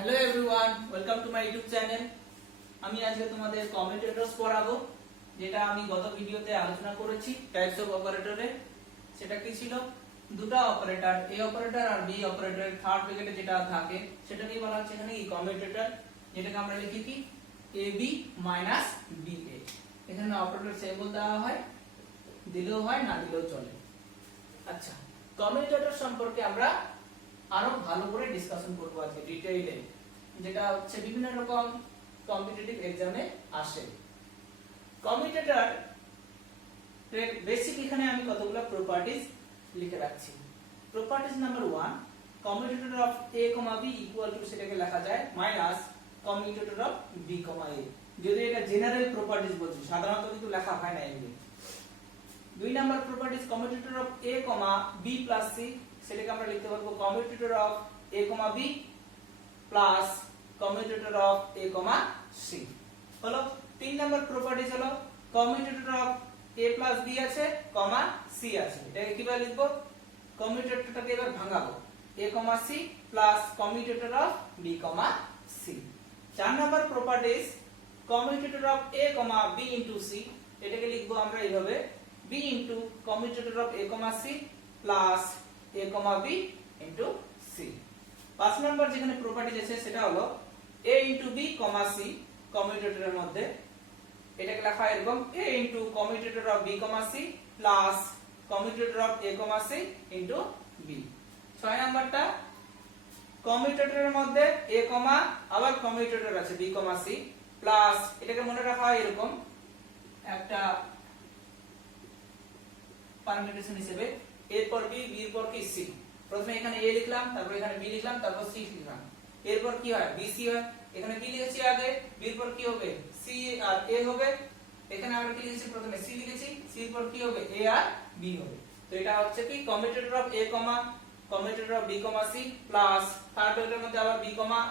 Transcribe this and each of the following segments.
Hello everyone, welcome to my YouTube channel. আমি আজকে তোমাদের কমিউটেটরস পড়াবো, যেটা আমি গত ভিডিওতে আলোচনা করেছি টাইপস অফ অপারেটরে। সেটা কি ছিল? দুটো অপারেটর এ অপারেটর আর বি অপারেটরের থার্ড ব্র্যাকেটে যেটা থাকে সেটাকেই বলা হচ্ছে এখানে কি কমিউটেটর, যেটাকে আমরা লিখি কি A B minus B A. এখানে অপারেটর সিম্বল দেওয়া হয়, দিলেও হয় না দিলেও চলে। আচ্ছা, কমিউটেটর সম্পর্কে আমরা আরো ভালো করে ডিসকাশন করব আজকে ডিটেইলে, যেটা হচ্ছে বিভিন্ন রকম কম্পিটিটিভ এক্সামে আসে। কমিউটেটর এর বেসিক এখানে আমি কতগুলো প্রপার্টিজ লিখে রাখছি। Properties number 1, commutator of a, b equal two সেটাকে লেখা যায় minus commutator of b, a। যদি এটা জেনারেল প্রপার্টিজ বলছি, সাধারণত কিন্তু লেখা হয় না এমনি। 2 number properties commutator of a, b plus c, সেটাকে আমরা লিখতে পারবো commutator of a, b plus commutator of a, c হলো। 3 নাম্বার প্রপার্টিজ হলো commutator of a plus b আছে, c আছে। এটাকে কিভাবে লিখবো? কমিউটেটরটাকে এবার ভাঙাবো, a, c plus commutator of b, c। 4 number properties commutator of a, b into c, এটাকে লিখবো আমরা এইভাবে b into commutator of a, c plus a, b into c। 5 number যেখানে প্রপার্টিজ আছে সেটা হলো a ইনটু b, c কমিউটেটরের মধ্যে, এটাকে লেখা হয় এরকম a into commutator of b, c plus commutator of a, c into b। 6 নাম্বারটা কমিউটেটরের মধ্যে a, আবার কমিউটেটর আছে b, c প্লাস, এটাকে মনে রাখা হয় এরকম একটা পারমিটেশন হিসেবে এর পর b, b এর পর কি c। প্রথমে এখানে a লিখলাম, তারপর এখানে b লিখলাম, তারপর c লিখলাম। এরপর কি হয়? bc হয়। এখানে b লিখেছি আগে, b এর পর কি হবে? c আর a হবে। এখানে আমরা কি লিখেছি? প্রথমে c লিখেছি, c এর পর কি হবে? a আর b হবে। তো এটা হচ্ছে কি commutator of a, commutator of b, c plus third ব্র্যাকেটের মধ্যে আবার b,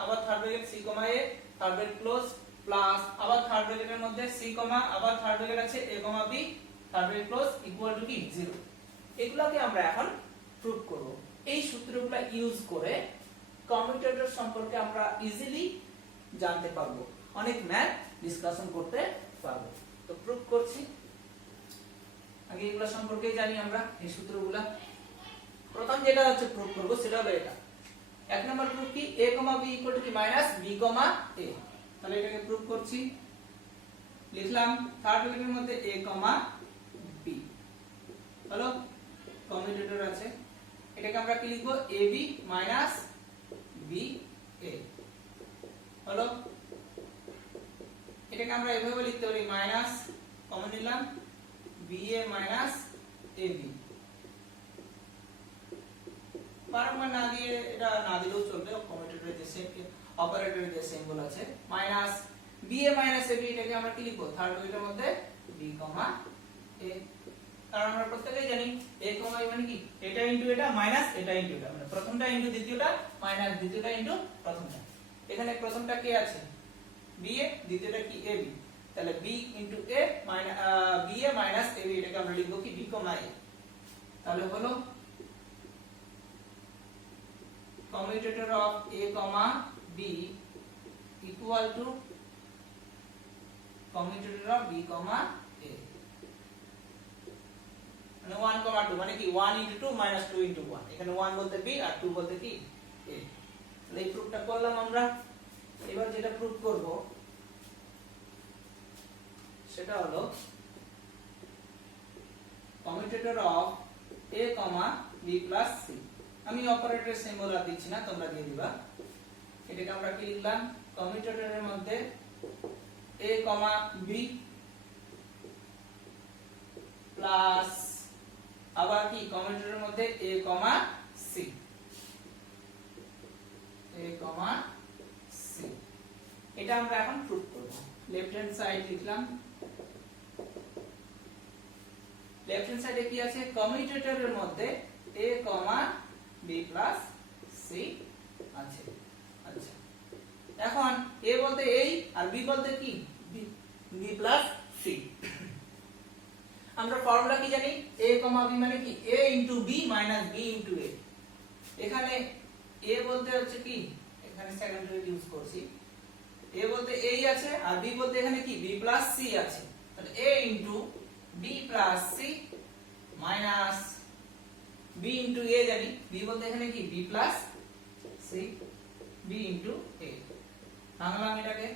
আবার third bracket c, a, third bracket close plus আবার থার্ড ব্র্যাকেটের মধ্যে c, আবার থার্ড ব্র্যাকেট আছে a, b, third bracket close equal to কি 0। এগুলোকে আমরা এখন প্রুফ করব। এই সূত্রগুলো ইউজ করে কমিউটেটর সম্পর্কে আমরা ইজিলি জানতে পারবো, অনেক ম্যাথ ডিসকাশন করতে পারবো। তো প্রুফ করছি, আগে এগুলো সম্পর্কে জানি আমরা এই সূত্রগুলো। প্রথম যেটা হচ্ছে প্রুফ করব সেটা হলো এটা। এক নাম্বার প্রুফ কি a, b ইকুয়াল টু কি মাইনাস b, a। তাহলে এটাকে প্রুফ করছি, লিখলাম থার্ড ব্র্যাকেটের মধ্যে a, b হলো কমিউটেটর আছে। এটাকে আমরা কি লিখবো? ab মাইনাস ba হলো। এটাকে আমরা এভাবে লিখতে পারি মাইনাস কমন নিলাম ba মাইনাস ab। বারবার না দিয়ে, এটা না দিলেও চলবে, কমিউটেটরের যে সেম অপারেটরের যে সিম্বল আছে মাইনাস ba মাইনাস ab, এটাকে আমরা কি লিখবো? থার্ড ব্র্যাকেটের মধ্যে b, a। কারণ আমরা প্রত্যেকেই জানি a, a মানে কি এটা ইনটু এটা মাইনাস এটা ইনটু এটা, মানে প্রথমটা ইনটু দ্বিতীয়টা মাইনাস দ্বিতীয়টা ইনটু প্রথমটা। এখানে প্রথমটা কে আছে? ba, দ্বিতীয়টা কি ab। তাহলে b into a minus ba minus ab, এটাকে আমরা লিখব কি b, a। তাহলে হলো commutator of a, b equal two commutator of b, a। 1, 2 মানে কি 1 into 2 minus 2 into 1। এখানে 1 বলতে b আর 2 বলতে কি a। তাহলে এই প্রুফটা করলাম আমরা। এবার যেটা প্রুফ করব সেটা হলো commutator of a, b plus c। আমি অপারেটরের সিম্বল আর দিচ্ছি না, তোমরা দিয়ে দিবা। এটাকে আমরা কি লিখলাম? কমিউটেটরের মধ্যে a, b প্লাস আবার কি কমিউটেটরের মধ্যে a, c, এটা আমরা এখন প্রুফ করব। লেফট হ্যান্ড সাইড লিখলাম, লেফট হ্যান্ড সাইডে কি আছে? কমিউটেটরের মধ্যে a, b plus c আছে। আচ্ছা, এখন a বলতে এই আর b বলতে কি b plus c। আমরা ফর্মুলা কি জানি? a, b মানে কি a into b minus b into a। এখানে a বলতে হচ্ছে কি এখানে সেকেন্ডারি ইউজ করছি। a বলতে এই আছে আর b বলতে এখানে কি b প্লাস c আছে, তাহলে a into b plus c minus b into a জানি, b বলতে এখানে কি b plus c, b into a। ভাঙলাম এটাকে,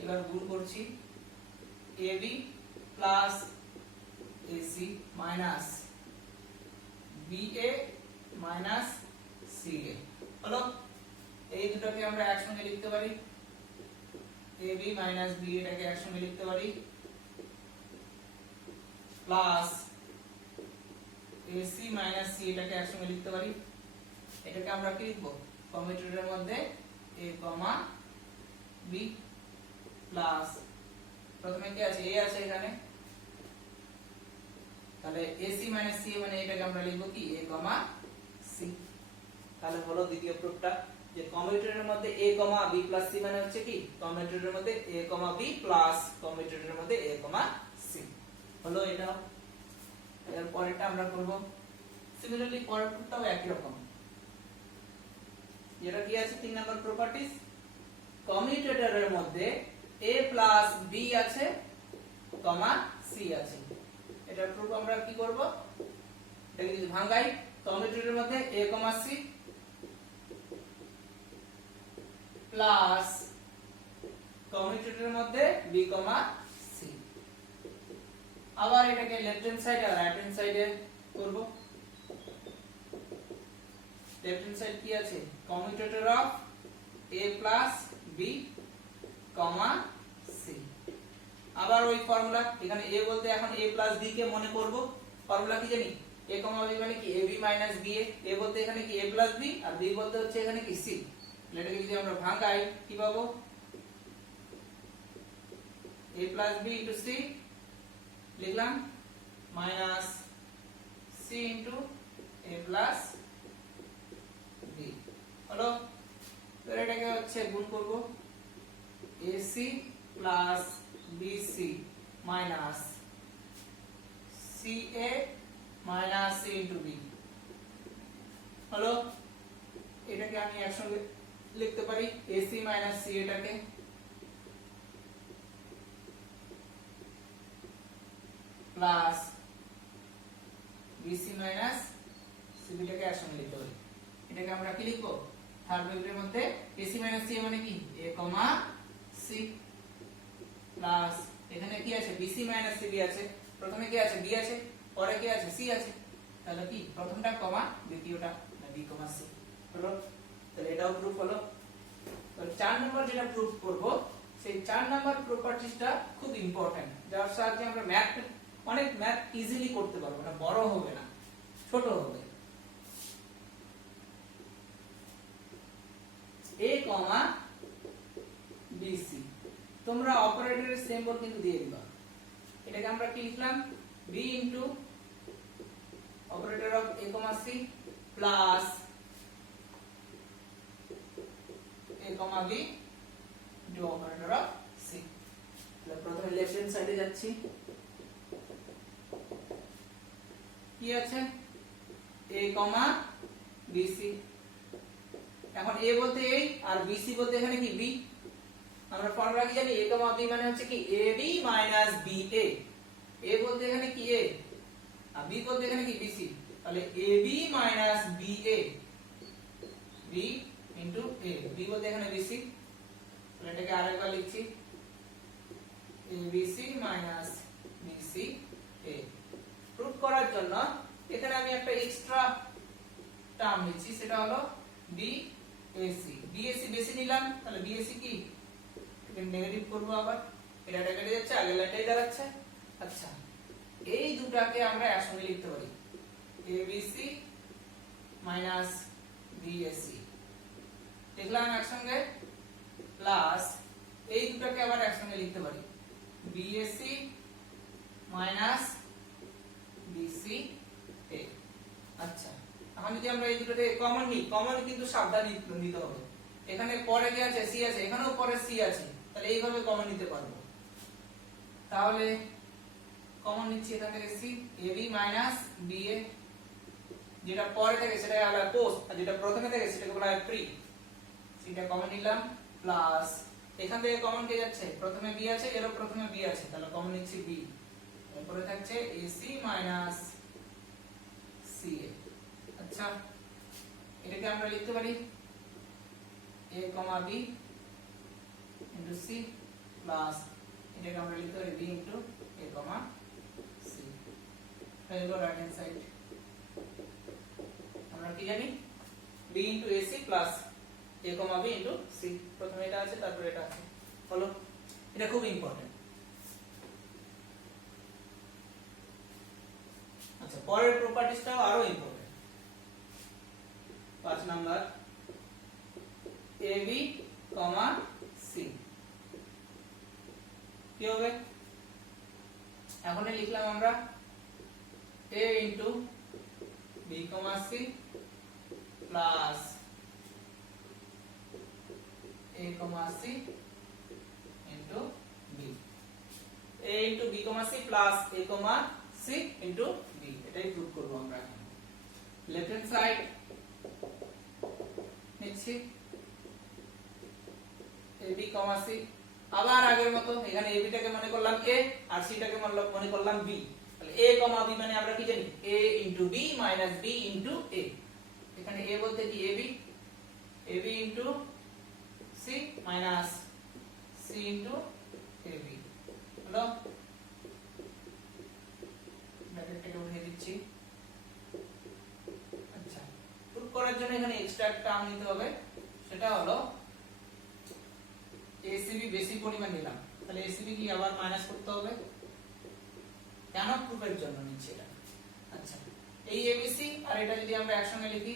এবার গুণ করছি ab plus ac minus ba minus ca হলো। এই দুটোকে আমরা একসঙ্গে লিখতে পারি, ab মাইনাস ba টাকে একসঙ্গে লিখতে পারি প্লাস ac মাইনাস c এটাকে একসঙ্গে লিখতে পারি। এটাকে আমরা কি লিখব, কমিউটেটরের মধ্যে a কমা b প্লাস প্রথমে কি আছে a আছে এখানে, তাহলে ac মাইনাস c মানে এটাকে আমরা লিখব কি a কমা c। তাহলে হলো দ্বিতীয় প্রুফটা যে কমিউটেটরের মধ্যে a comma b plus c মানে হচ্ছে কি কমিউটেটরের মধ্যে a কমা b প্লাস কমিউটেটরের মধ্যে a কমা c হলো। এটা এর পরেরটা আমরা করব সিমিলারলি, পরের প্রুফটাও একই রকম। যেটা কি আছে 3 নাম্বার প্রপার্টিজ, কমিউটেটরের মধ্যে a প্লাস b আছে কমা c আছে। এটার প্রুফ আমরা কি করব, এটাকে যদি ভাঙাই, কমিউটেটরের মধ্যে a কমা c প্লাস কমিউটেটরের মধ্যে b কমা c। আবার এটাকে লেফট হ্যান্ড সাইড আর রাইট হ্যান্ড সাইডে করব। লেফট হ্যান্ড সাইড কি আছে, commutator of a plus b comma c। আবার ওই ফর্মুলা, এখানে a বলতে এখন a প্লাস b কে মনে করব, ফর্মুলা কি জানি a কমা b মানে কি ab মাইনাস ba, a বলতে এখানে কি a প্লাস b আর b বলতে হচ্ছে এখানে কি c। এটাকে যদি আমরা ভাঙাই কি পাবো, a plus b into c লিখলাম minus c into a plus b হলো। তো এটাকে হচ্ছে গুণ করব ac plus bc minus ca minus c into b হলো। এটাকে আমি একসঙ্গে লিখতে পারি ac মাইনাস c এটাকে প্লাস bc মাইনাস cb টাকে একসঙ্গে লিখতে পারি। এটাকে আমরা কি লিখব, থার্ড ব্র্যাকেটের মধ্যে ac মাইনাস c মানে কি a কমা c প্লাস এখানে কি আছে bc মাইনাস cb আছে, প্রথমে কি আছে b আছে, পরে কি আছে c আছে, তাহলে কি প্রথমটা কমা দ্বিতীয়টা b কমা c হলো। তাহলে এটাও প্রুফ হলো। তাহলে 4 নম্বর যেটা প্রুফ করব, সেই 4 নম্বর প্রপার্টিজটা খুব ইম্পর্টেন্ট, যার সাহায্যে আমরা অনেক ম্যাথ ইজিলি করতে পারবো, না বড় হবে না ছোট হবে। a কমা bc, তোমরা অপারেটরের সিম্বল কিন্তু দিয়ে দিবা। এটাকে আমরা কি লিখলাম, b into operator of a comma c plus a comma b into operator of c। তাহলে প্রথমে লেফট হ্যান্ড সাইডে যাচ্ছি, কি আছে a কমা bc। এখন a বলতে এই আর bc বলতে এখানে কি b, আমরা ফর্মুলা কি জানি a কমা b মানে হচ্ছে কি ab মাইনাস ba। a বলতে এখানে কি a আর b বলতে এখানে কি bc, তাহলে ab minus ba b into a, b বলতে এখানে bc, তাহলে এটাকে আরেকবার লিখছি abc মাইনাস bca। প্রুফ করার জন্য এখানে আমি একটা এক্সট্রা টার্ম নিচ্ছি, সেটা হলো bac। bac বেশি নিলাম, তাহলে bac কি নেগেটিভ করব, আবার এটা কেটে যাচ্ছে, আগের লাইনটাই দাঁড়াচ্ছে। আচ্ছা, এই দুটাকে আমরা একসঙ্গে লিখতে পারি abc মাইনাস bac লিখলাম একসঙ্গে, প্লাস এই দুটাকে আবার একসঙ্গে লিখতে পারি bac মাইনাস bca। আচ্ছা, এখন যদি আমরা এই দুটোতে কমন নিই, কমন কিন্তু সাবধানে নিতে হবে। এখানে পরে কি আছে c আছে, এখানেও পরে c আছে, তাহলে এইভাবে কমন নিতে পারবো। তাহলে কমন নিচ্ছি এখান থেকে c, ab মাইনাস ba, যেটা পরে থাকে সেটা হলো পোস্ট আর যেটা প্রথমে থাকে সেটাকে বলা হয় প্রি। সিটা কমন নিলাম প্লাস এখান থেকে কমন কে যাচ্ছে প্রথমে বি আছে এরও প্রথমে বি আছে তাহলে কমন নিচ্ছি বি এরপরে থাকছে এসি মাইনাস সিএ আচ্ছা এটাকে আমরা লিখতে পারি a b into c plus এটাকে আমরা লিখতে পারি b into a c হয়ে গেল রাইট হ্যান্ড সাইড আমরা কি জানি b into ac plus a b into c প্রথমে এটা আছে তারপর এটা আছে হলো এটা খুব ইম্পর্টেন্ট আচ্ছা পরের প্রপার্টিসটাও আরো ইম্পর্টেন্ট 5 নাম্বার ab, c কি হবে এখনই লিখলাম আমরা a into b, c plus a, c into b a into b, c plus a, c into b এটাই প্রুভ করব আমরা এখন লেফট হ্যান্ড সাইড নিচ্ছি ab, c আবার আগের মতো এখানে ab টাকে মনে করলাম a আর c টাকে মনে করলাম b তাহলে a, b মানে আমরা কি জানি a into b minus b into a এখানে a বলতে কি ab into c minus c into ab হলো ব্র্যাকেটটাকে উঠিয়ে দিচ্ছি আচ্ছা প্রুফ করার জন্য এখানে এক্সট্রা একটা টার্ম নিতে হবে সেটা হলো acb বেশি পরিমাণ নিলাম তাহলে acb কি আবার মাইনাস করতে হবে কেন প্রুফের জন্য নিচ্ছি এটা আচ্ছা এই abc আর এটা যদি আমরা একসঙ্গে লিখি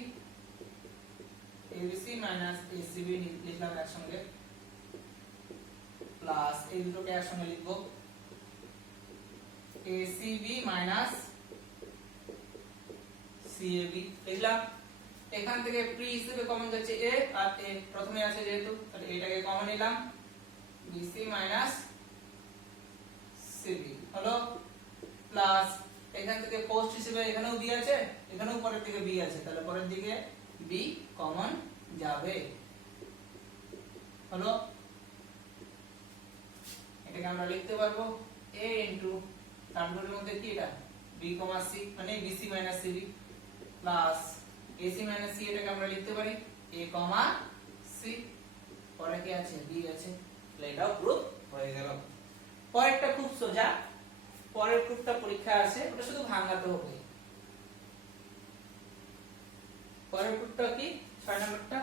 abc minus acb লিখলাম একসঙ্গে প্লাস এই দুটোকে একসঙ্গে লিখব acb minus cab লিখলাম এখান থেকে প্রি হিসেবে কমন যাচ্ছে a আর a প্রথমে আছে যেহেতু তাহলে এটাকে কমন নিলাম bc minus cb হলো প্লাস এখান থেকে পোস্ট হিসেবে এখানেও b আছে এখানেও পরের দিকে b আছে তাহলে পরের দিকে b কমন যাবে হলো এটাকে আমরা লিখতে পারবো a into টার্মগুলোর মধ্যে কি এটা b, c মানে bc minus cb plus ac minus c এটাকে আমরা লিখতে পারি a, c পরে কি আছে b আছে তাহলে এটাও প্রুফ হয়ে গেল পরেরটা খুব সোজা পরের প্রুফটা পরীক্ষা আছে ওটা শুধু ভাঙাতে হবে পরের প্রুফটা কি 6 নম্বরটা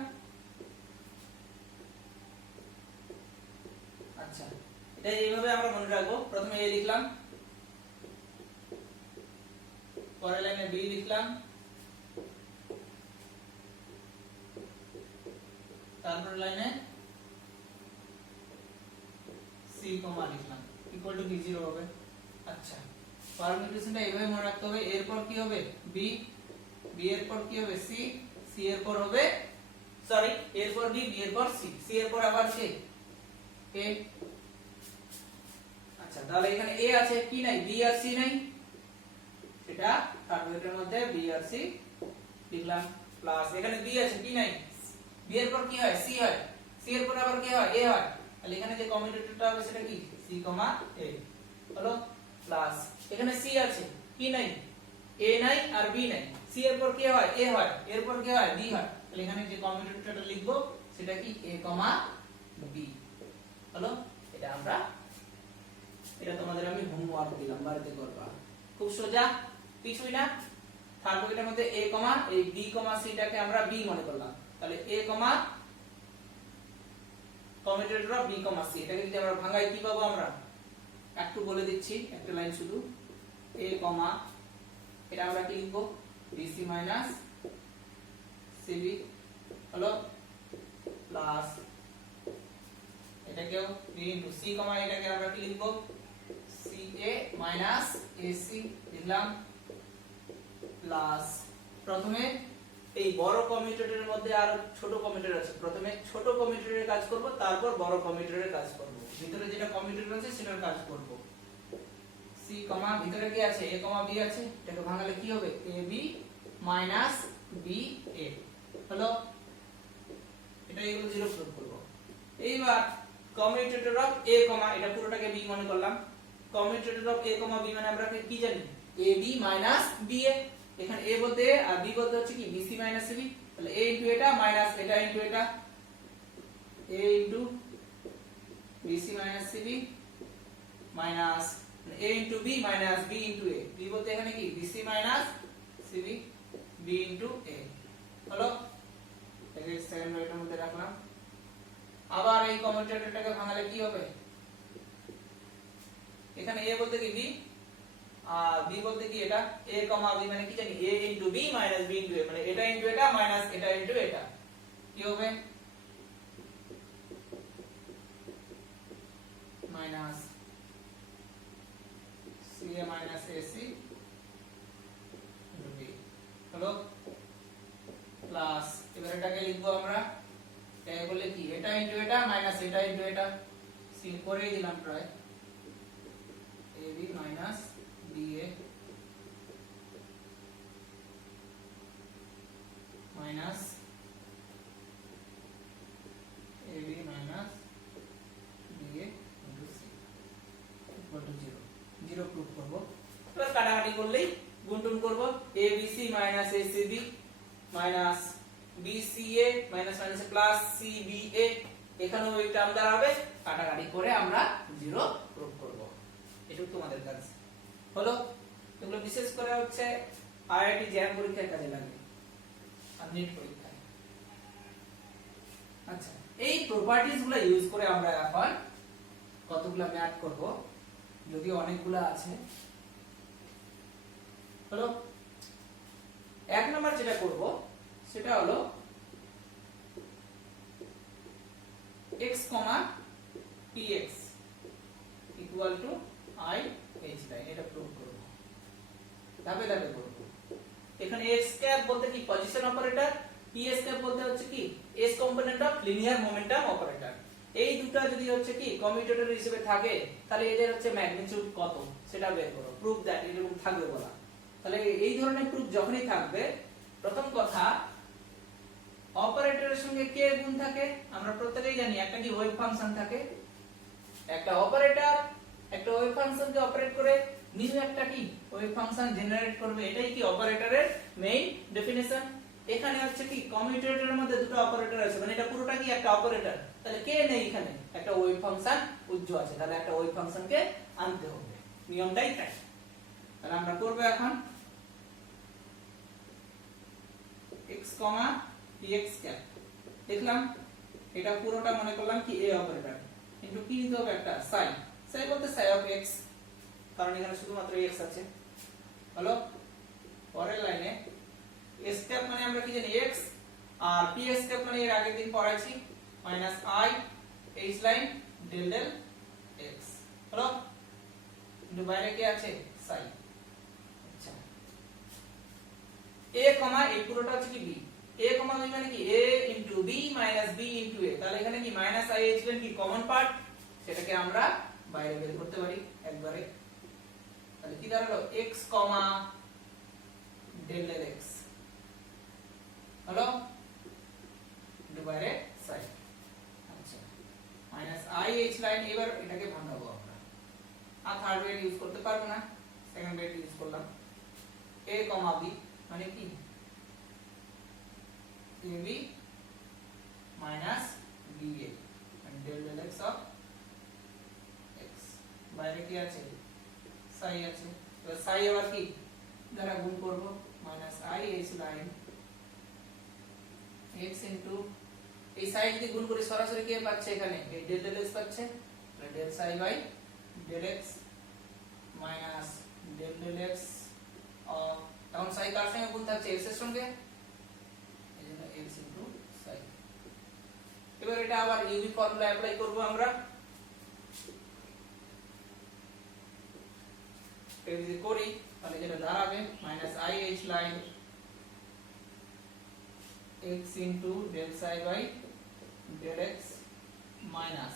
আচ্ছা এটা এইভাবে আমরা মনে রাখবো প্রথমে a লিখলাম পরের লাইনে b লিখলাম তারপর লাইনে c কমা লিখলাম ইকুয়াল টু b0 হবে আচ্ছা পারমিটেশনটা এইভাবে মনে রাখতে হবে এরপর কি হবে b b এর পর কি হবে c c এর পর হবে সরি এরপর b b এর পর c c এর পর আবার কে a আচ্ছা তাহলে এখানে a আছে কি নাই b আর c নাই এটা কার্বোহাইড্রেটের মধ্যে b আর c লিখলাম প্লাস এখানে b আছে কি নাই b এর পর কি হয় c হয় c এর পর আবার কি হয় a হয় তাহলে এখানে যে কমিউটেটরটা হবে সেটা কি c, a হলো প্লাস এখানে c আছে কি নাই a নাই আর b নাই c এর পর কি হয় a হয় এর পর কি হয় b হয় তাহলে এখানে যে কমিউটেটরটা লিখবো সেটা কি a, b হলো এটা তোমাদের আমি হোমওয়ার্ক দিলাম বাড়িতে করবা খুব সোজা কিছুই না থাকবে এটার মধ্যে a, এই b, c টাকে আমরা b মনে করলাম তাহলে a, commutator of b, c এটাকে যদি আমরা ভাঙাই কি পাবো আমরা একটু বলে দিচ্ছি একটা লাইন শুধু a, এটা আমরা কি লিখবো bc minus cb হলো প্লাস এটাকেও b into c, এটাকে আমরা কি লিখবো ca minus ac লিখলাম প্লাস প্রথমে এই বড় কমিউটেটরের মধ্যে আর ছোট কমিউটেটর আছে প্রথমে ছোট কমিউটেটরের কাজ করব তারপর বড় কমিউটেটরের কাজ করব ভিতরে যেটা কমিউটেটর আছে সেটার কাজ করব c, ভিতরে কি আছে a, b আছে এটাকে ভাঙালে কি হবে ab minus ba হলো এটা এগুলো 0 প্রুফ করব। এইবার কমিউটেটর অফ a, এটা পুরোটাকে b মনে করলাম। কমিউটেটর অফ a, b মানে আমরা কি জানি ab ba। এখানে a বলতে a আর b বলতে হচ্ছে কি bc cb। তাহলে a ইনটু এটা মাইনাস এটা ইনটু এটা, a into bc cb minus a into b minus b into a। b বলতে এখানে কি bc cb, b into a হলো। এই সেকেন্ড ব্র্যাকেটের মধ্যে রাখলাম। আবার এই কমিউটেটরটাকে ভাঙালে কি হবে, এখানে a বলতে কি b আর b বলতে কি এটা a, b মানে কি জানি a into b minus b into a, মানে এটা ইনটু এটা মাইনাস এটা ইনটু এটা, কি হবে minus ca minus ac b হলো প্লাস। এবার এটাকে লিখবো আমরা, এটা বললে কি এটা ইনটু এটা মাইনাস এটা ইনটু এটা, সিম করে দিলাম প্রায় ab minus ba minus ab minus ba into c equal to 0 0 proof করব। এবার কাটাকাটি করলেই গুণটুন করব, abc minus acb minus bca minus minus plus cba, এখানেও এই টার্ম দাঁড়াবে, কাটাকাটি করে আমরা 0 প্রুফ করব। এটুকু তোমাদের কাজ হলো। এগুলো বিশেষ করে হচ্ছে আইআইটি জ্যাম পরীক্ষার কাজে লাগে আর নিট পরীক্ষায়। আচ্ছা, এই প্রপার্টিজ গুলো ইউজ করে আমরা এখন কতগুলো ম্যাথ করব, যদি অনেকগুলো আছে হলো। এক নাম্বার যেটা করব সেটা হলো x, px equal to i h line, এটা প্রুভ করব। ধাপে ধাপে করব। এখানে x ক্যাপ বলতে কি পজিশন অপারেটর, ps ক্যাপ বলতে হচ্ছে কি s component of linear momentum operator. এই দুটো যদি হচ্ছে কি কমিউটেটর হিসেবে থাকে, তাহলে এদের হচ্ছে ম্যাগনিটিউড কত সেটা বের করো, প্রুফ দ্যাট এরকম থাকবে বলা। তাহলে এই ধরনের প্রুফ যখনই থাকবে, প্রথম কথা অপারেটরের সঙ্গে কে গুণ থাকে আমরা প্রত্যেকেই জানি, একটা কি ওয়েভ ফাংশন থাকে, একটা অপারেটর একটা ওয়েভ ফাংশনকে অপারেট করে নিউ একটা কি ওয়েভ ফাংশন জেনারেট করবে, এটাই কি অপারেটরের মেইন ডেফিনিশন। এখানে হচ্ছে কি কমিউটেটরের মধ্যে দুটো অপারেটর আছে, মানে এটা পুরোটা কি একটা অপারেটর, তাহলে কে নেই এখানে একটা ওয়েভ ফাংশন উজ্জ আছে, তাহলে একটা ওয়েভ ফাংশনকে আনতে হবে, নিয়মটাই তাই। তাহলে আমরা করব এখন x, px ক্যাপ দেখলাম, এটা পুরোটা মনে করলাম কি a অপারেটর, কিন্তু কি নিতে হবে একটা psi, psi বলতে psi অফ x, কারণ এখানে শুধুমাত্র x আছে হলো। পরের লাইনে s ক্যাপ মানে আমরা কি জানি x, আর ps ক্যাপ মানে এর আগের দিন পড়াইছি minus i h line del del x হলো, কিন্তু বাইরে কি আছে psi। আচ্ছা, a, এই পুরোটা হচ্ছে কি b, a, b মানে কি a into b minus b into a, তাহলে এখানে কি মাইনাস i h লাইন কি কমন পার্ট, সেটাকে আমরা বাইরে বের করতে পারি একবারে। তাহলে কি দাঁড়ালো x, ডেল ডেল x হলো ইনটু বাইরে psi। আচ্ছা, মাইনাস i h লাইন, এবার এটাকে ভাঙাবো আমরা, আর থার্ড ব্র্যাকেট ইউজ করতে পারবো না, সেকেন্ড ব্র্যাকেট ইউজ করলাম। a, b মানে কি ab minus ba and del del x of x, বাইরে কি আছে psi আছে, তো psi আবার কি দ্বারা গুণ করব, minus i h line x into এই psi যদি গুণ করি সরাসরি কি পাচ্ছে এখানে এই del del x পাচ্ছে, তাহলে del psi by del x minus del del x of, এখন psi কার সঙ্গে গুণ থাকছে x এর সঙ্গে, এজন্য x ইনটু psi। এবার এটা আবার ইউভি ফর্মুলা অ্যাপ্লাই করব আমরা, এটা যদি করি তাহলে যেটা দাঁড়াবে minus i h line x into del psi by del x minus,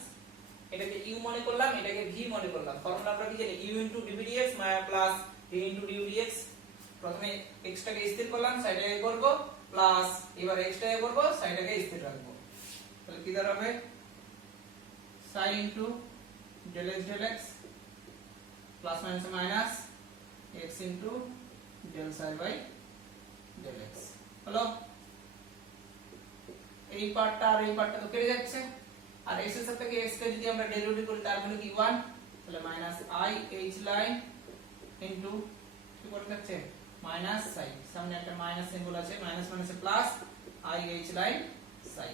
এটাকে u মনে করলাম, এটাকে v মনে করলাম, ফর্মুলা আমরা কি জানি u into dv dx plus v into du dx। প্রথমে x টাকে স্থির করলাম, সাইডটাকে করব প্লাস, এবার x টাকে করব সাইডটাকে স্থির রাখবো, তাহলে কি দাঁড়াবে psi into del x del x plus minus minus x into del psi by del x হলো। এই পার্টটা আর এই পার্টটা তো কেটে যাচ্ছে, আর x এর সাথে x কে যদি আমরা ডেরিভেটিভ করি তার মানে কি 1, তাহলে minus i h line into কি পড়ে যাচ্ছে মাইনাস সাই, সামনে একটা মাইনাস সিম্বল আছে, মাইনাস মাইনাসে প্লাস i h লাইন সাই।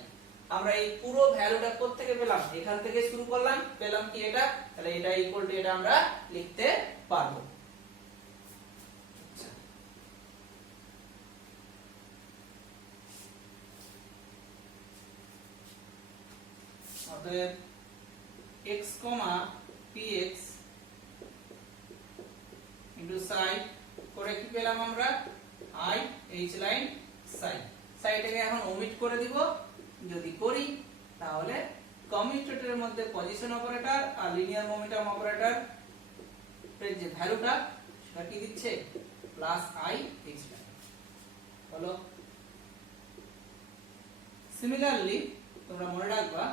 আমরা এই পুরো ভ্যালুটা কোথা থেকে পেলাম, এখান থেকে শুরু করলাম, পেলাম কি এটা, তাহলে এটা ইকুয়াল টু এটা আমরা লিখতে পারবো। অতএব x, px ইনটু সাই করে কি পেলাম আমরা i h লাইন সাই। সাইটাকে এখন ওমিট করে দিব, যদি করি তাহলে কমিউটেটরের মধ্যে পজিশন অপারেটর আর লিনিয়ার মোমেন্টাম অপারেটর এর যে ভ্যালুটা সেটা কি দিচ্ছে প্লাস i h লাইন হলো। সিমিলারলি তোমরা মনে রাখবা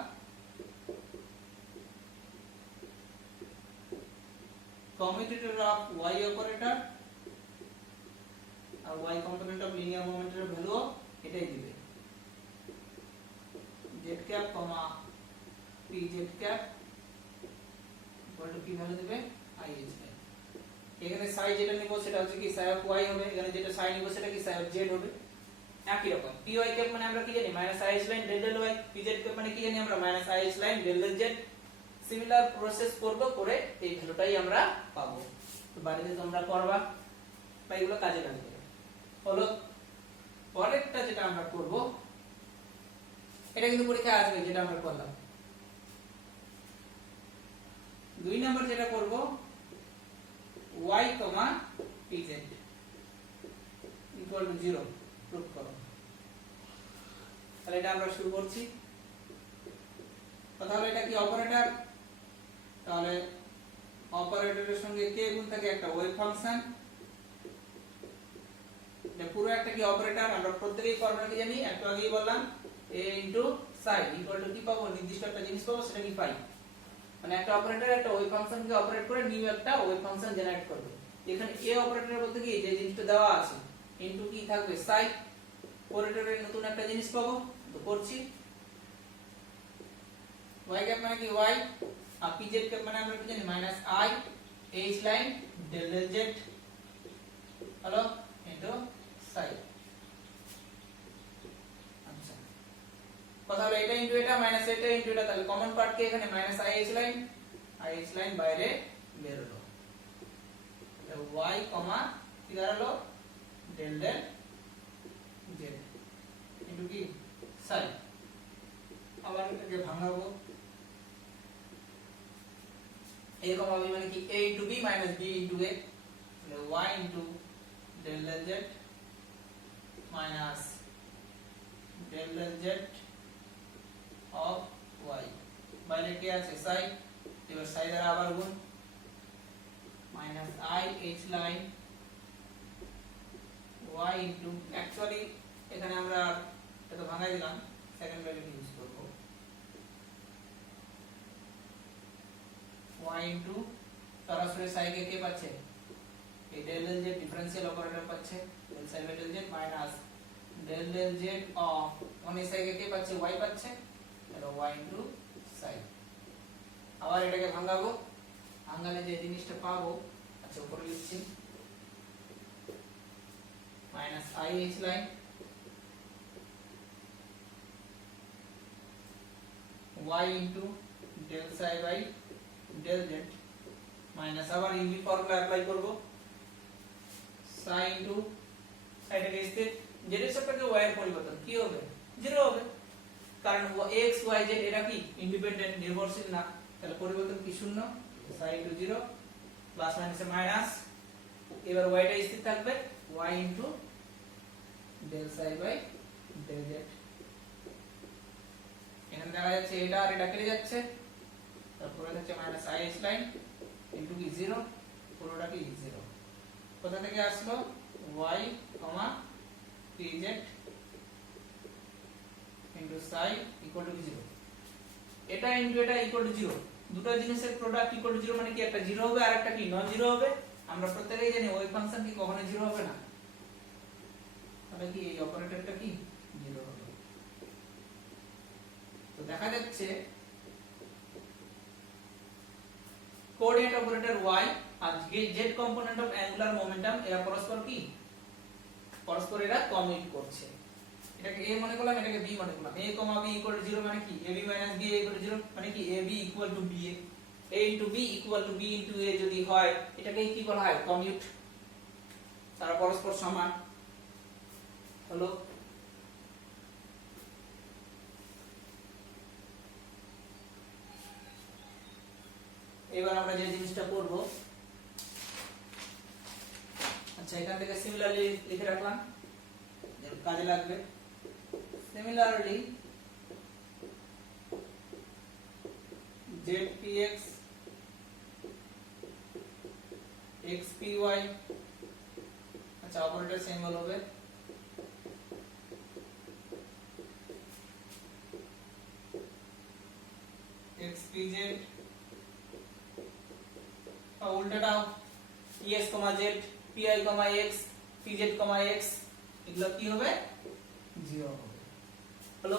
commutator of y operator আর y component of linear momentum এর ভ্যালু এটাই দিবে z cap pz cap equal to কি ভ্যালু দিবে i h লাইন। এখানে psi যেটা নিব সেটা হচ্ছে কি psi of y হবে, এখানে যেটা psi নিব সেটা কি psi of z হবে। একই রকম py cap মানে আমরা কি জানি minus i h line del del y, pz cap মানে কি জানি আমরা minus i h line del del z। Similar process করব, করে এই ভ্যালুটাই আমরা পাবো। তো বাড়িতে তোমরা করবা বা এগুলো কাজে লাগবে। হলো পরেরটা যেটা আমরা করব, এটা কিন্তু পরীক্ষায় আসবে যেটা আমরা করলাম। 2 নাম্বার যেটা করব y, pz equal to 0 proof করো। তাহলে এটা আমরা শুরু করছি। তাহলে এটা কি অপারেটর, তাহলে অপারেটরের সঙ্গে কে গুণ থাকে একটা ওয়েভ ফাংশন, এটা পুরো একটা কি অপারেটর। আমরা প্রত্যেকই ফর্মুলা কি জানি, একটু আগেই বললাম a psi ইকুয়াল টু কি পাবো, নির্দিষ্ট একটা জিনিস পাবো সেটা কি পাই, মানে একটা অপারেটর একটা ওয়েভ ফাংশনকে অপারেট করে নিউ একটা ওয়েভ ফাংশন জেনারেট করবে। এখানে a অপারেটর বলতে কি যে জিনিসটা দেওয়া আছে ইনটু কি থাকবে psi, অপারেটরের নতুন একটা জিনিস পাবো, তো করছি। y ক্যাপ মানে কি y, আর pz ক্যাপ মানে আমরা কি জানি minus i h line del del z হলো ইনটু psi। আচ্ছা কথা হলো এটা ইনটু এটা মাইনাস এটা ইনটু এটা, তাহলে কমন পার্ট কি এখানে মাইনাস i h লাইন বাইরে বের হলো। y কি দাঁড়ালো del del z ইনটু কি psi। আবার এটাকে ভাঙাবো এরকম হবে, মানে কি a into b minus b into a, তাহলে y into del del z minus del del z of y, বাইরে কি আছে psi, এবার psi দ্বারা আবার গুণ minus i h line y into, actually এখানে আমরা এটা ভাঙাই দিলাম, সেকেন্ড ব্র্যাকেট ইউজ করব y into সরাসরি psi কে পাচ্ছে এই del del z differential operator পাচ্ছে del psi by del z minus del del z of মানে psi কে পাচ্ছে y পাচ্ছে, তাহলে y into psi। আবার এটাকে ভাঙাবো, ভাঙালে যে জিনিসটা পাবো, আচ্ছা উপরে লিখছি minus i h line y into del psi by del z minus আবার ইউভি ফর্মুলা অ্যাপ্লাই করব psi into সাইডে স্থির z এর সাপেক্ষে y এর পরিবর্তন কি হবে 0 হবে, কারণ x y z এটা কি ইন্ডিপেন্ডেন্ট নির্ভরশীল না, তাহলে পরিবর্তন কি শূন্য, psi into 0 প্লাস মাইনাসে মাইনাস, এবার y টা স্থির থাকবে y into del psi by del z। এখানে দেখা যাচ্ছে এটা আর এটা কেটে যাচ্ছে, তারপরে হচ্ছে minus i h line into কি 0, পুরোটা কি 0। কোথা থেকে আসলো y, pz into Sai equal to 0, এটা ইনটু এটা ইকুয়াল টু 0, দুটো জিনিসের প্রোডাক্ট ইকুয়াল টু 0 মানে কি একটা 0 হবে আর একটা কি নন জিরো হবে। আমরা প্রত্যেকেই জানি ওই ফাংশন কি কখনো 0 হবে না, তাহলে কি এই অপারেটরটা কি 0 হবে। তো দেখা যাচ্ছে কোঅর্ডিনেট অপারেটর y আর z component of angular momentum এরা পরস্পর কি পরস্পর এরা কমিউট করছে। এটাকে a মনে করলাম, এটাকে b মনে করলাম। a, b ইকুয়াল টু 0 মানে কি ab minus b equal two 0 মানে কি ab equal to ba, a into b equal two b into a যদি হয় এটাকে কি বলা হয় কমিউট, তারা পরস্পর সমান হলো। এবার আমরা যে জিনিসটা করব, আচ্ছা এখান থেকে সিমিলারলি লিখে রাখলাম কাজে লাগবে। সিমিলারলি zpx xpy, আচ্ছা অপারেটর সিম্বল হবে xpz, উল্টাটাও es, z, pi, x, pz, x এগুলো কি হবে 0 হবে। হলো।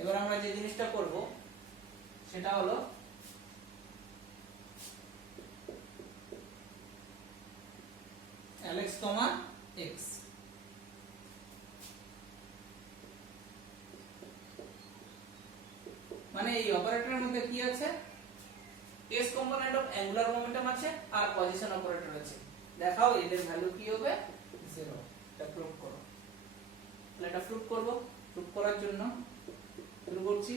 এবার আমরা যে জিনিসটা করব সেটা হলো alex, x, মানে এই অপারেটরের মধ্যে কি আছে s component of angular momentum আছে আর পজিশন অপারেটর আছে। দেখাও এদের ভ্যালু কি হবে 0, এটা প্রুফ করো। তাহলে এটা প্রুফ করব, প্রুফ করার জন্য শুরু করছি।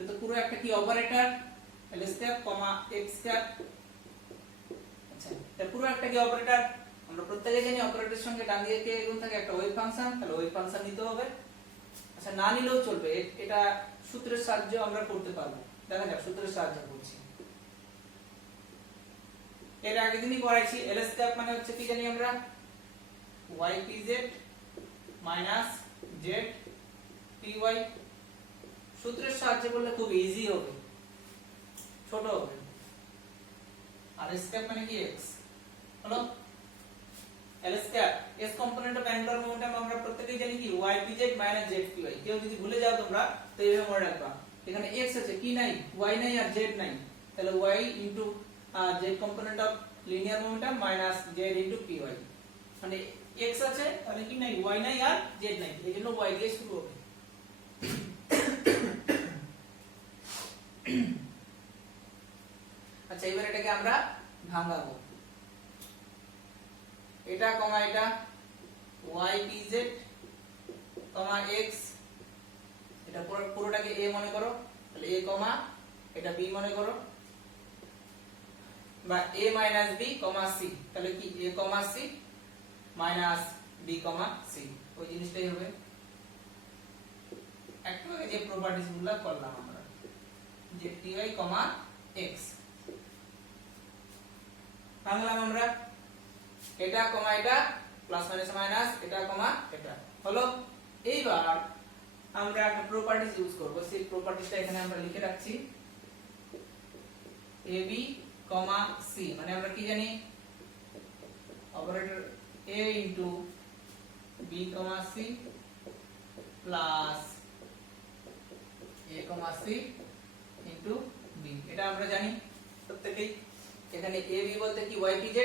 এটা পুরো একটা কি operator l square x square, আচ্ছা এটা পুরো একটা কি অপারেটর। আমরা প্রত্যেকই জানি অপারেটরের সঙ্গে ডান দিকে কে গুণ থাকে একটা ওয়েভ ফাংশন, তাহলে ওয়েভ ফাংশন নিতে হবে। আচ্ছা না নিলেও চলবে, এটা সূত্রের সাহায্যে আমরা করতে পারবো। দেখা যাক সূত্রের সাহায্যে করছি। এর আগের দিনই করাইছি, l স্কয়ার মানে হচ্ছে কি জানি আমরা ypz মাইনাস zpy, সূত্রের সাহায্যে করলে খুব ইজি হবে, ছোট হবে। আর স্কয়ার মানে কি x, হলো l square s component of angular momentum আমরা প্রত্যেকই জানি কি ypz মাইনাস zpy। কেউ যদি ভুলে যাও তোমরা তো এইভাবে মনে রাখবা, এখানে x আছে কি নাই y নাই আর z নাই, তাহলে y into z component of linear momentum minus z into py, মানে x আছে তাহলে কি নাই y নাই আর z নাই, এইজন্য y দিয়ে শুরু হবে। আচ্ছা এবার এটাকে আমরা ভাঙাবো, এটা কমা এটা ypz x, এটা পুরোটাকে a মনে করো, তাহলে a কমা এটা b মনে করো, বা a minus b comma c, তাহলে কি a comma c minus b comma c, ওই জিনিসটাই হবে। একটু আগে যে প্রপার্টিজ গুলো করলাম আমরা, যে py কমা x ভাঙলাম আমরা, এটা কমা এটা প্লাস মাইনাস মাইনাস, এটা কমা এটা হলো। এইবার আমরা একটা প্রপার্টিজ ইউজ করব, সেই প্রপার্টিজটা এখানে আমরা লিখে রাখছি ab কমা c, মানে আমরা কি জানি operator a into b comma c plus a comma c into b, এটা আমরা জানি প্রত্যেকই। এখানে a b বলতে কি ypz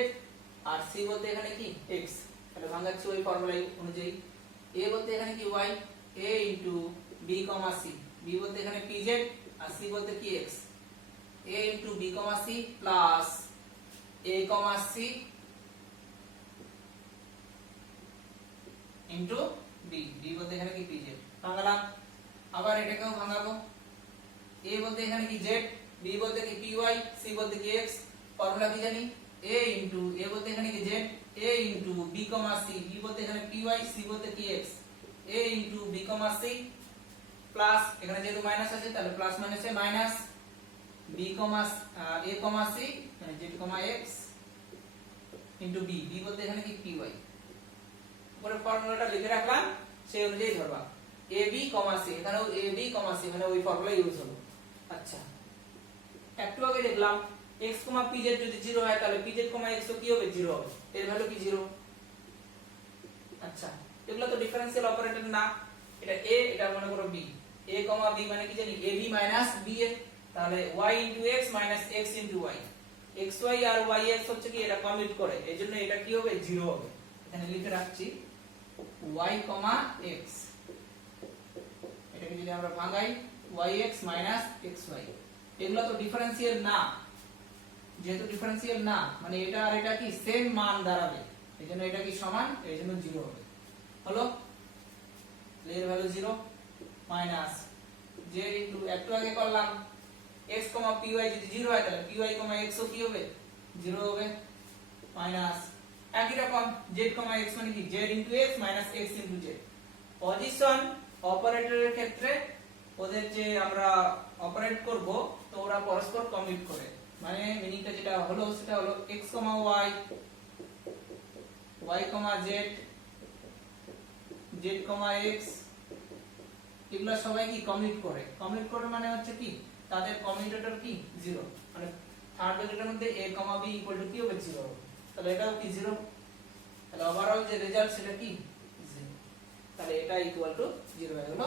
আর c বলতে এখানে কি x, তাহলে ভাঙাচ্ছি ওই ফর্মুলা অনুযায়ী। a বলতে এখানে কি y, a into b comma c, b বলতে এখানে pz আর c বলতে কি x, a into b comma c plus a comma c into b, b বলতে এখানে কি pz ভাঙালাম। আবার এটাকেও ভাঙাবো, a বলতে এখানে কি z, b বলতে কি py, c বলতে কি x, ফর্মুলা কি জানি a ইনটু a বলতে এখানে কি z, a into b comma c, b বলতে এখানে py, c বলতে কি x, a into b comma c plus এখানে যেহেতু মাইনাস আছে তাহলে প্লাস মাইনাসে minus b comma a comma c মানে z কমা x ইনটু b, b বলতে এখানে কি py, উপরে ফর্মুলাটা লিখে রাখলাম, সেই অনুযায়ী ধরবা ab, c, এখানেও ab, c, মানে ওই ফর্মুলা ইউজ হলো। আচ্ছা, একটু আগে দেখলাম x, pz যদি 0 হয় তাহলে pz, x তো কি হবে 0 হবে, এর ভ্যালু কি 0। আচ্ছা, এগুলো তো ডিফারেন্সিয়াল অপারেটর না, এটা a, এটা মনে করো b, a, b মানে কি জানি ab ba, তাহলে y x x y, xy আর yx হচ্ছে কি এটা কমিউট করে, এজন্য এটা কি হবে 0 হবে। এখানে লিখে রাখছি y, x, এটাকে যদি আমরা ভাঙাই yx xy, এগুলো তো ডিফারেন্সিয়াল না, যেহেতু ডিফারেন্সিয়াল না মানে এটা আর এটা কি সেম মান দাঁড়াবে, এজন্য এটা কি সমান, এজন্য 0 হবে। হলো, এর ভ্যালু 0 মাইনাস যে একটু আগে করলাম x, py যদি 0 হয় তাহলে py, x ও কি হবে 0 হবে, মাইনাস একই রকম z, x মানে কি z x x z। Position অপারেটরের ক্ষেত্রে ওদের যে আমরা অপারেট করব তো ওরা পরস্পর কমিউট করে, মানে মিনিংটা যেটা হলো সেটা হলো x, y, y, z, z, x, এগুলা সবাই কি কমিউট করে, কমিউট করে মানে হচ্ছে কি তাদের কমিউটেটর কি 0, মানে থার্ড ভ্যালুটার মধ্যে a, b ইকুয়াল টু কি হবে 0 হবে, তাহলে এটাও কি 0, তাহলে ওভারঅল যে রেজাল্ট সেটা কি 0, তাহলে এটা ইকুয়াল টু 0 হয়ে গেল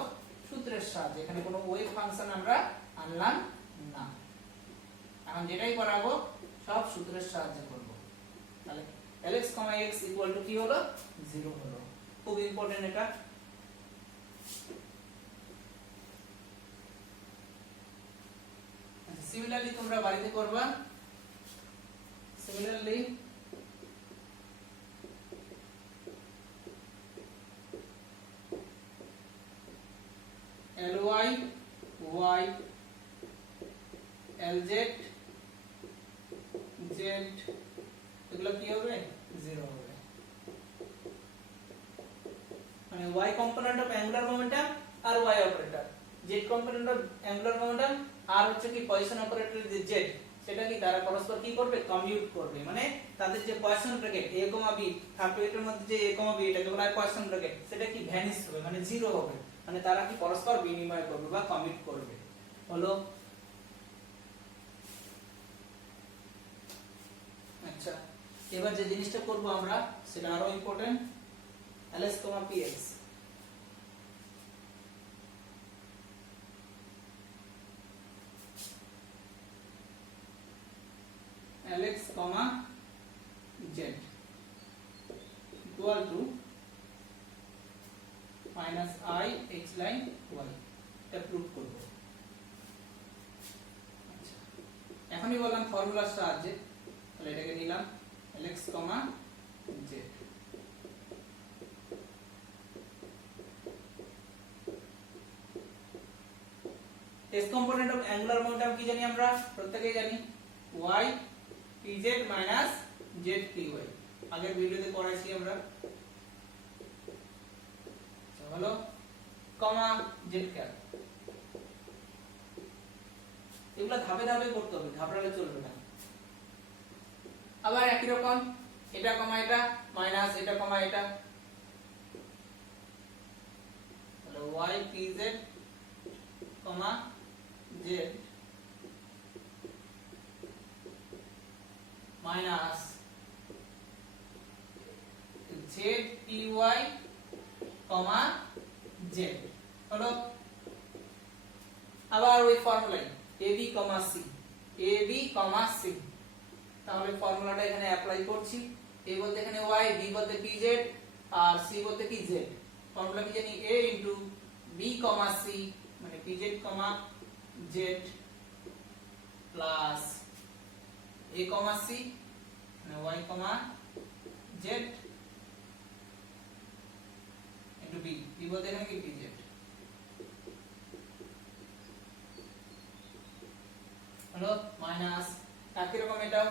সূত্রের সাহায্যে। এখানে কোনো ওয়েভ ফাংশন আমরা আনলাম না, এখন যেটাই করাবো সব সূত্রের সাহায্যে করব। তাহলে lx, x ইকুয়াল টু কি হলো 0 হলো, খুব ইম্পর্টেন্ট এটা। সিমিলারলি তোমরা বাড়িতে করবা, similarly ly, y, lz, z এগুলো কি হবে 0 হবে, মানে y component of angular momentum আর y operator, z component of angular momentum আর হচ্ছে কি পজিশন অপারেটর যে z, সেটা কি তারা পরস্পর কি করবে কমিউট করবে, মানে তাদের যে position bracket a, b, third ব্র্যাকেটের মধ্যে যে a, b এটাকে বলা হয় পজিশন ব্র্যাকেট, সেটা কি ভ্যানিশ হবে মানে 0 হবে, মানে তারা কি পরস্পর বিনিময় করবে বা কমিট করবে। হলো, আচ্ছা এবার যে জিনিসটা করব আমরা সেটা আরো important, ls, px, lx, z equal to minus I h line y, এটা প্রুফ করব। আচ্ছা, এখনই বললাম ফর্মুলার সাহায্যে, তাহলে এটাকে নিলাম lx, z, s component of angular momentum কি জানি আমরা প্রত্যেকেই জানি y pz z py, আগের ভিডিওতে পড়াইছি আমরা। হলো কমা z ক্যাপ, এগুলা ধাপে ধাপে করতে হবে, ঘাবড়ালে চলবে না। আবার একই রকম এটা কমা এটা মাইনাস এটা কমা এটা, তাহলে y pz, z minus z py, z। হলো, আবার ওই ফর্মুলাই ab, c, তাহলে ফর্মুলাটা এখানে অ্যাপ্লাই করছি, a বলতে এখানে y, b বলতে pz আর c বলতে কি z, ফর্মুলা কি জানি a ইনটু b, c মানে pz, z plus a, c মানে y, z into b, b বলতে এখানে কি pz। হলো মাইনাস একই রকম এটাও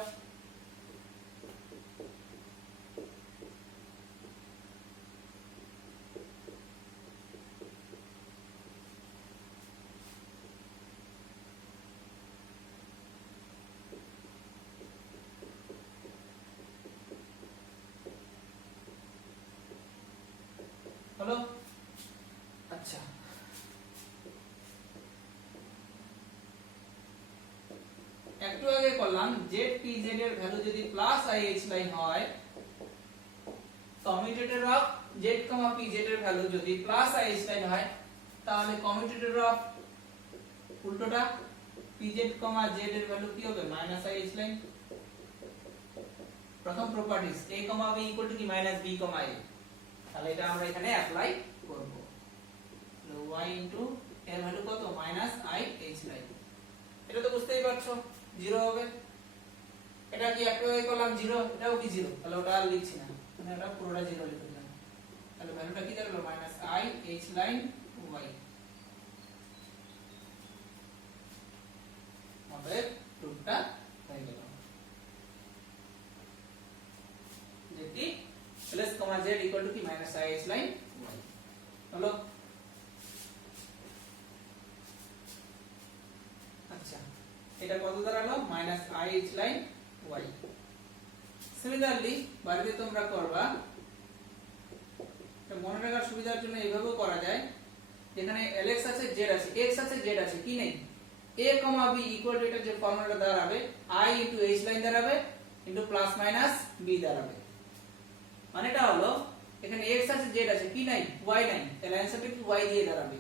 হলো? আচ্ছা, একটু আগে করলাম zpz এর ভ্যালু যদি প্লাস ih লাইন হয়, কমিউটেটর অফ z, pz এর ভ্যালু যদি প্লাস ih লাইন হয়, তাহলে কমিউটেটর অফ উল্টোটা pz, z এর ভ্যালু কি হবে? Minus ih line. প্রথম properties a, b equal to কি মাইনাস b, a, তাহলে এটা আমরা এখানে অ্যাপ্লাই করব। y ইনটু এর ভ্যালু কত? Minus ih line. এটা তো বুঝতেই পারছো 0 হবে। এটা কি একটু আগে করলাম 0, এটাও কি 0, তাহলে ওটা আর লিখছি না, মানে এটা পুরোটা 0 লিখে দিলাম। তাহলে ভ্যালুটা কি দাঁড়ালো? Minus ih line y। অতএব প্রুফটা হয়ে গেল যেটি plus comma z equal to কি মাইনাস ih লাইন y হলো। আচ্ছা, এটা কত দাঁড়ালো? Minus ih line y। Similarly বাড়িতে তোমরা করবা, এটা মনে রাখার সুবিধার জন্য এইভাবেও করা যায়। যেখানে lx আছে, z আছে, x আছে, z আছে, কি নেই, a, b ইকুয়াল টু, এটা যে ফর্মুলাটা দাঁড়াবে i ইনটু h লাইন দাঁড়াবে ইনটু প্লাস মাইনাস b দাঁড়াবে। মানে এটা হলো এখানে x আছে, z আছে, কি নাই, y নাই, তাহলে অ্যানসারটা কি y দিয়ে দাঁড়াবে।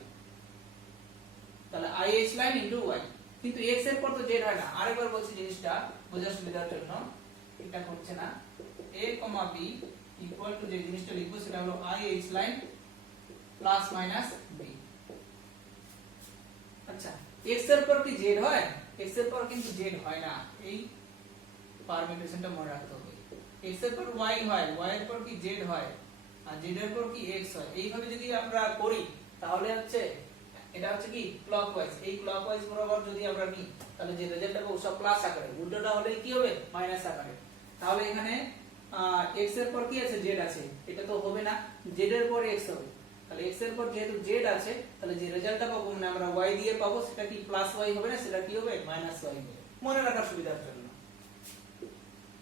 তাহলে ih লাইন ইনটু y। কিন্তু x এর পর তো z হয় না। আরেকবার বলছি জিনিসটা বোঝার সুবিধার জন্য, এটা হচ্ছে না a, b ইকুয়াল টু, যে জিনিসটা লিখবো সেটা হলো ih line plus minus b। আচ্ছা, x এর পর কি z হয়? x এর পর কিন্তু z হয় না, এই পারমিটেশনটা মনে রাখতে হবে। x এর পর y হয়, y এর পর কি z হয়, আর z এর পর কি x হয়। এইভাবে যদি আমরা করি তাহলে হচ্ছে এটা হচ্ছে কি ক্লকওয়াইজ, এই ক্লকওয়াইজ বরাবর যদি আমরা নিই তাহলে যে রেজাল্টটা পাবো সব প্লাস আকারে, উল্টোটা হলে কি হবে? মাইনাস আকারে। তাহলে এখানে x এর পর কি আছে? z আছে, এটা তো হবে না, z এর পর x হবে। তাহলে x এর পর যেহেতু z আছে, তাহলে যে রেজাল্টটা পাবো মানে আমরা y দিয়ে পাবো, সেটা কি প্লাস y হবে না, সেটা কি হবে? মাইনাস y হবে। মনে রাখার সুবিধার জন্য।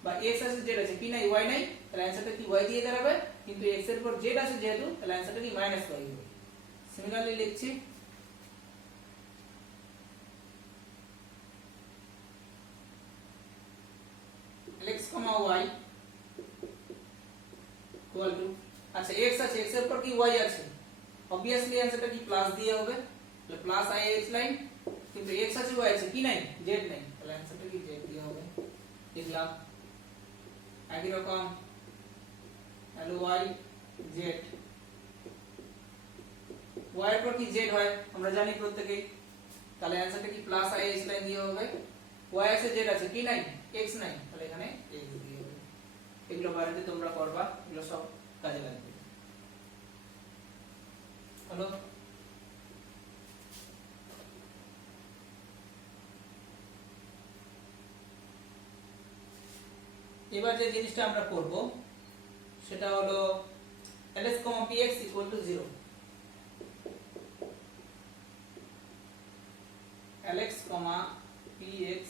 বা x আছে, z আছে, কি নাই, y নাই, তাহলে অ্যানসারটা কি y দিয়ে দাঁড়াবে। কিন্তু x এর পর z আছে যেহেতু, তাহলে অ্যানসারটা কি মাইনাস y হবে। সিমিলারলি লিখছি, x, y ইকুয়াল টু, আচ্ছা x আছে, x এর পর কি y আছে, obviously অ্যানসারটা কি প্লাস দিয়ে হবে, তাহলে প্লাস ih লাইন। কিন্তু x আছে, y আছে, কি নাই, z নাই, তাহলে অ্যানসারটা কি z দিয়ে হবে। লিখলাম একই রকম y, z, y এর পর কি z হয় আমরা জানি প্রত্যেকেই, তাহলে অ্যানসারটা কি প্লাস ih লাইন দিয়ে হবে। y আছে, z আছে, কি নাই, x নাই, তাহলে এখানে x দিয়ে হবে। এগুলো বাড়িতে তোমরা করবা, এগুলো সব কাজে লাগবে। হলো? এবার যে জিনিসটা আমরা করব সেটা হলো ls, px equal to 0, lx, px